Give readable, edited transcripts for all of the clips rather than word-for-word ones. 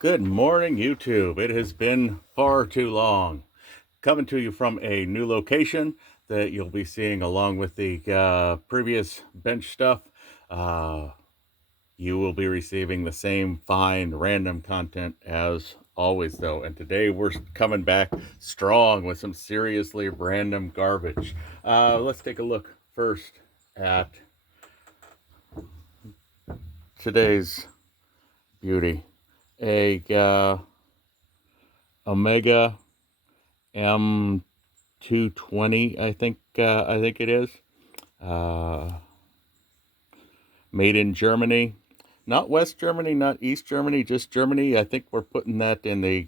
Good morning, YouTube. It has been far too long. Coming to you from a new location that you'll be seeing along with the previous bench stuff. Uh, you will be receiving the same fine random content as always, though. And today we're coming back strong with some seriously random garbage. Let's take a look first at today's beauty. A Omega M220, I think it is. Uh, Made in Germany, not West Germany, not East Germany, just Germany. I think we're putting that in the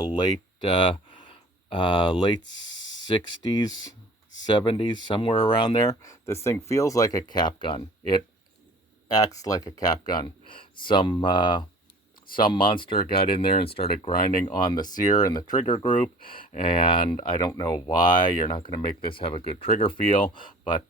late 60s, 70s, somewhere around there. This thing feels like a cap gun. It acts like a cap gun. Some monster got in there and started grinding on the sear and the trigger group, and I don't know why. You're not going to make this have a good trigger feel, but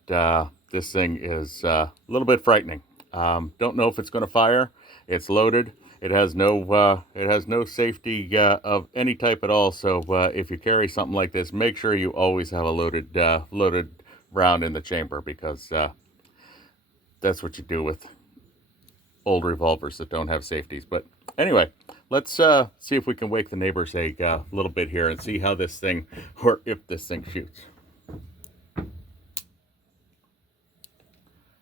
this thing is a little bit frightening. Don't know if it's going to fire. It's loaded. It has no safety of any type at all. So if you carry something like this, make sure you always have a loaded round in the chamber, because that's what you do with old revolvers that don't have safeties. But anyway, let's see if we can wake the neighbors a little bit here and see how this thing, or if this thing shoots,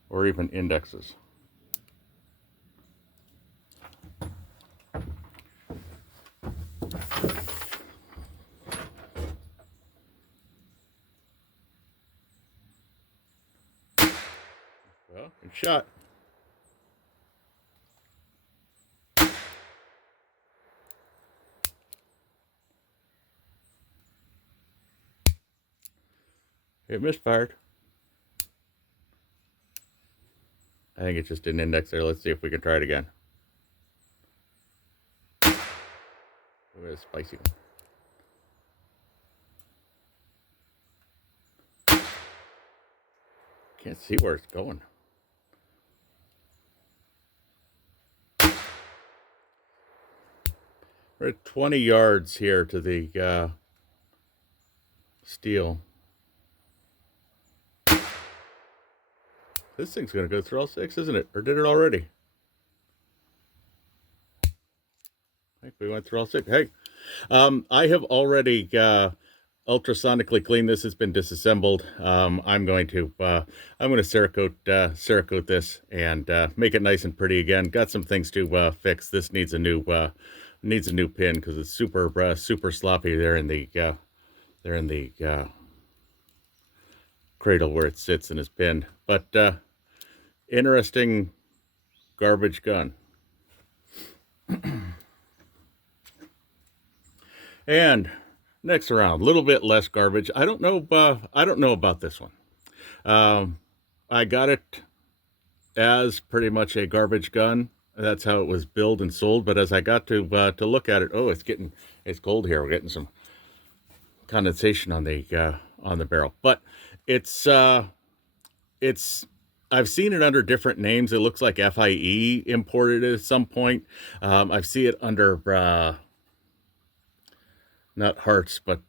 or even indexes. Well, it shot. It misfired. I think it's just an index there. Let's see if we can try it again. Look at this spicy one. Can't see where it's going. We're at 20 yards here to the steel. This thing's going to go through all six, isn't it? Or did it already? I think we went through all six. Hey, I have already ultrasonically cleaned this. It's been disassembled. I'm going to Cerakote this and make it nice and pretty again. Got some things to fix. This needs a new pin, because it's super sloppy there in the cradle where it sits and is pinned. But interesting garbage gun. And next round, a little bit less garbage. I don't know about this one. I got it as pretty much a garbage gun. That's how it was billed and sold. But as I got to look at it, oh, it's cold here. We're getting some condensation on the barrel. But it's I've seen it under different names. It looks like FIE imported it at some point. I see it under not Hearts, but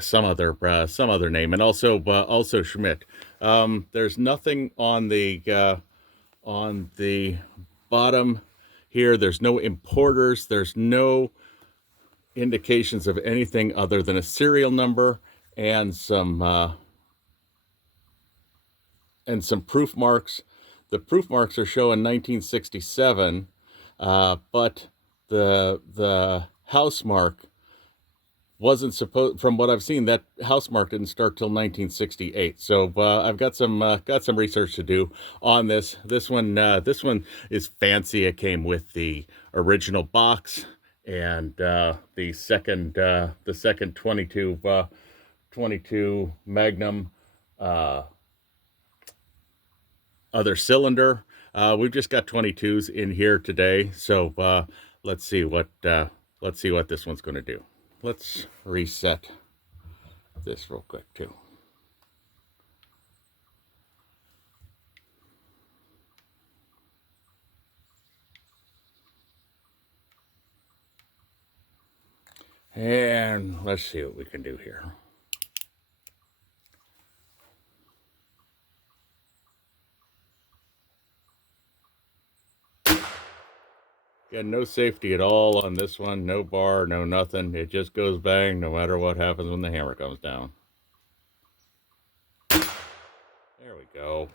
some other name, and also Schmidt. There's nothing on the bottom here. There's no importers. There's no indications of anything other than a serial number and some proof marks. The proof marks are showing 1967, but the house mark wasn't supposed. From what I've seen, that house mark didn't start till 1968. So I've got some research to do on this. This one is fancy. It came with the original box and the second 22 Magnum other cylinder. We've just got 22s in here today, so let's see what this one's going to do. Let's reset this real quick too. And let's see what we can do here. Again, no safety at all on this one. No bar, no nothing. It just goes bang no matter what happens when the hammer comes down. There we go.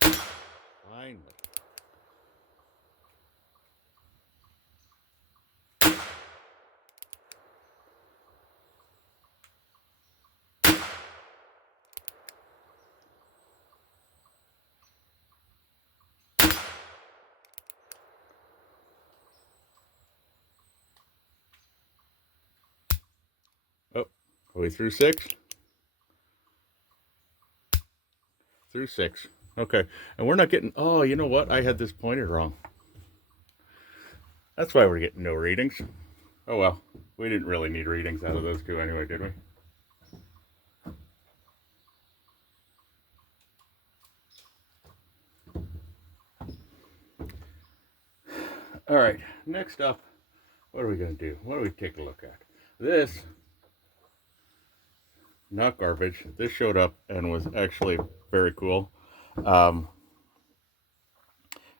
Finally. Oh, are we through 6? Through 6. Okay. And we're not getting... Oh, you know what? I had this pointed wrong. That's why we're getting no readings. Oh, well. We didn't really need readings out of those two anyway, did we? All right. Next up, what are we going to do? What do we take a look at? This, not garbage. This showed up and was actually very cool. A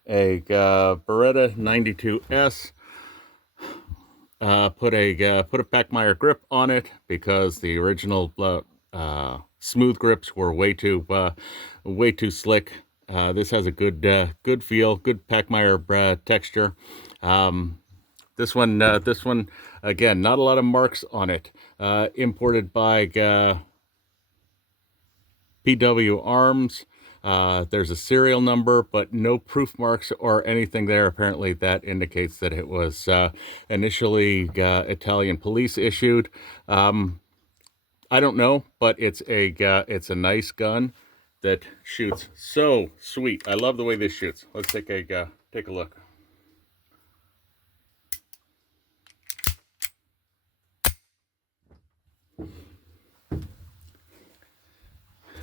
Beretta 92S. Put a Pachmayr grip on it because the original smooth grips were way too slick. This has a good feel, good Pachmayr texture. This one again, not a lot of marks on it. Imported by PW Arms. There's a serial number, but no proof marks or anything there. Apparently, that indicates that it was initially Italian police issued. I don't know, but it's a nice gun that shoots so sweet. I love the way this shoots. Let's take a look.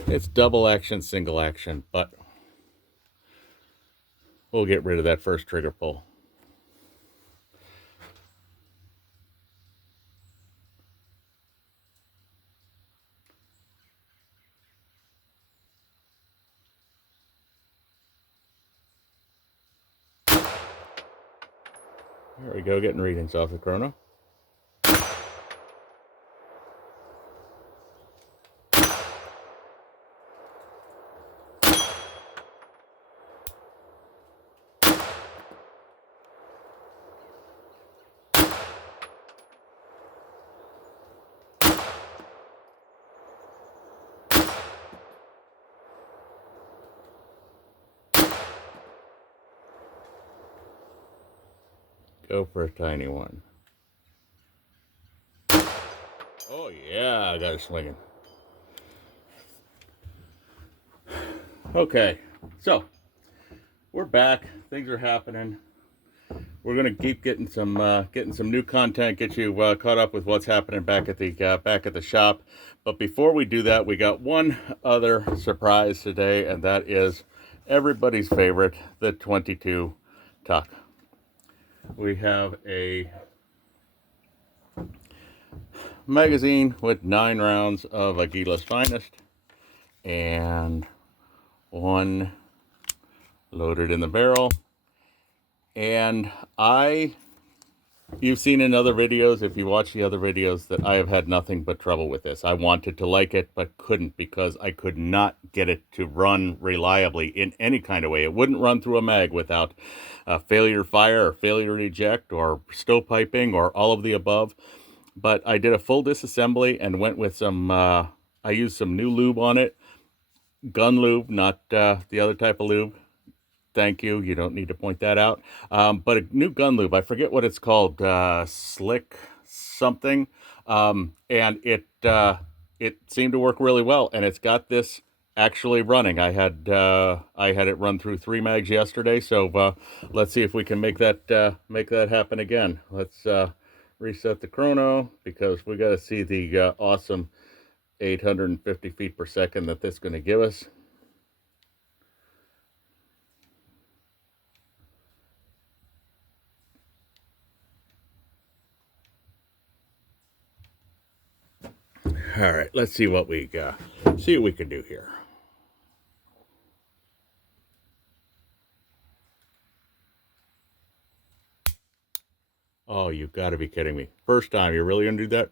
It's double action, single action, but we'll get rid of that first trigger pull. There we go, getting readings off the chrono. Go for a tiny one. Oh yeah, I got it swinging. Okay, so we're back. Things are happening. We're gonna keep getting some new content, get you caught up with what's happening back at the shop. But before we do that, we got one other surprise today, and that is everybody's favorite, the 22 Tuck. We have a magazine with 9 rounds of Aguila's Finest, and one loaded in the barrel. And you've seen in other videos, if you watch the other videos, that I have had nothing but trouble with this. I wanted to like it, but couldn't because I could not get it to run reliably in any kind of way. It wouldn't run through a mag without failure fire or failure eject or stovepiping or all of the above. But I did a full disassembly and went with some, I used some new lube on it. Gun lube, not the other type of lube. Thank you. You don't need to point that out. But a new gun lube, I forget what it's called, Slick something. And it seemed to work really well. And it's got this actually running. I had it run through 3 mags yesterday. So let's see if we can make that happen again. Let's reset the chrono because we got to see the awesome 850 feet per second that this is going to give us. All right, let's see what we can do here. Oh, you've got to be kidding me. First time, you're really going to do that?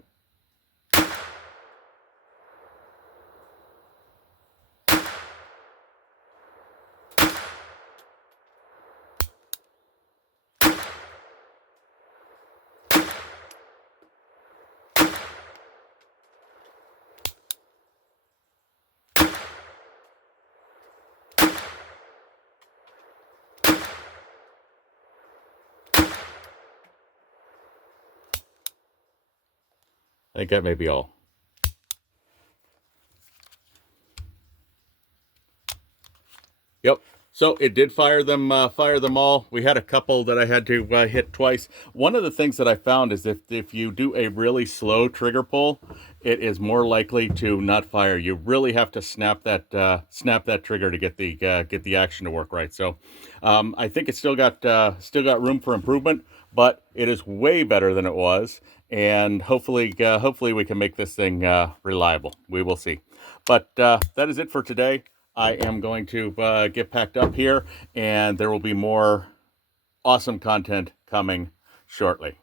I think that may be all. Yep. So it did fire them all. We had a couple that I had to hit twice. One of the things that I found is if you do a really slow trigger pull, it is more likely to not fire. You really have to snap that trigger to get the action to work right. So I think it's still got room for improvement, but it is way better than it was. And hopefully we can make this thing reliable. We will see. But that is it for today. I am going to get packed up here, and there will be more awesome content coming shortly.